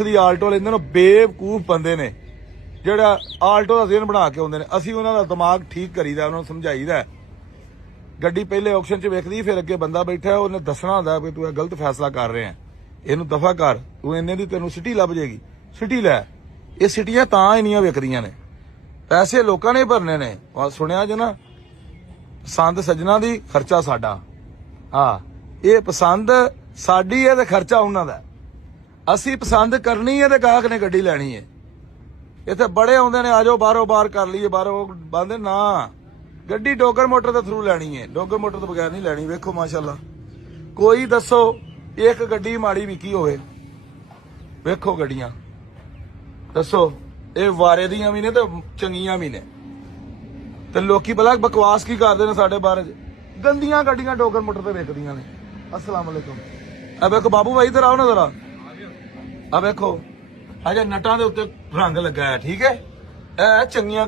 ਦੀ Alto ਲੈਂਦੇ ਨੇ ਬੇਵਕੂਫ ਬੰਦੇ ਨੇ ਜਿਹੜਾ ਆਲਟੋ ਦਾ ਜ਼ਿਹਨ ਬਣਾ ਕੇ ਆਉਂਦੇ ਨੇ। ਅਸੀਂ ਉਹਨਾਂ ਦਾ ਦਿਮਾਗ ਠੀਕ ਕਰੀਦਾ, ਉਹਨਾਂ ਨੂੰ ਸਮਝਾਈਦਾ। ਗੱਡੀ ਪਹਿਲੇ ਆਕਸ਼ਨ 'ਚ ਵੇਖਦੀ, ਫਿਰ ਅੱਗੇ ਬੰਦਾ ਬੈਠਾ, ਉਹਨੇ ਦੱਸਣਾ ਹੁੰਦਾ ਵੀ ਤੂੰ ਇਹ ਗਲਤ ਫੈਸਲਾ ਕਰ ਰਿਹਾ, ਇਹਨੂੰ ਦਫਾ ਕਰ, ਤੂੰ ਇੰਨੇ ਦੀ ਤੈਨੂੰ ਸਿਟੀ ਲੱਭ ਜਾਏਗੀ, ਸਿਟੀ ਲੈ। ਇਹ ਸਿਟੀਆਂ ਤਾਂ ਇੰਨੀਆਂ ਵਿਕਦੀਆਂ ਨੇ, ਪੈਸੇ ਲੋਕਾਂ ਨੇ ਭਰਨੇ ਨੇ। ਸੁਣਿਆ ਜੇ ਨਾ, ਪਸੰਦ ਸੱਜਣਾ ਦੀ, ਖਰਚਾ ਸਾਡਾ। ਹਾਂ, ਇਹ ਪਸੰਦ ਸਾਡੀ ਹੈ ਤੇ ਖਰਚਾ ਉਹਨਾਂ ਦਾ। ਅਸੀਂ ਪਸੰਦ ਕਰਨੀ ਹੈ ਤੇ ਗਾਹਕ ਨੇ ਗੱਡੀ ਲੈਣੀ ਹੈ। ਇੱਥੇ ਬੜੇ ਆਉਂਦੇ ਨੇ, ਆਜੋ ਬਾਹਰੋਂ ਬਾਹਰ ਕਰ ਲਈਏ, ਬਾਹਰੋਂ ਬੰਦੇ ਨਾ। ਗੱਡੀ ਡੋਗਰ ਮੋਟਰ ਦੇ ਥਰੂ ਲੈਣੀ ਹੈ, ਡੋਗਰ ਮੋਟਰ ਤੋਂ ਬਗੈਰ ਨਹੀਂ ਲੈਣੀ। ਵੇਖੋ ਮਾਸ਼ਾਅੱਲਾ, ਕੋਈ ਦੱਸੋ ਇੱਕ ਗੱਡੀ ਮਾੜੀ ਵਿਕੀ ਹੋਵੇ? ਵੇਖੋ ਗੱਡੀਆਂ, ਦੱਸੋ। ਇਹ ਵਾਰੇ ਦੀਆਂ ਵੀ ਨੇ ਤੇ ਚੰਗੀਆਂ ਵੀ ਨੇ। ਤੇ ਲੋਕੀ ਭਲਾ ਬਕਵਾਸ ਕੀ ਕਰਦੇ ਨੇ ਸਾਡੇ ਬਾਰੇ? ਗੰਦੀਆਂ ਗੱਡੀਆਂ ਡੋਗਰ ਮੋਟਰ ਤੇ ਵਿਕਦੀਆਂ ਨੇ। अस्सलाम वालेकुम। अब देखो बाबू भाई इधर आओ ना जरा। अब देखो अजे नटा दे उत्ते रंग लगा है, ठीक है। चंगियां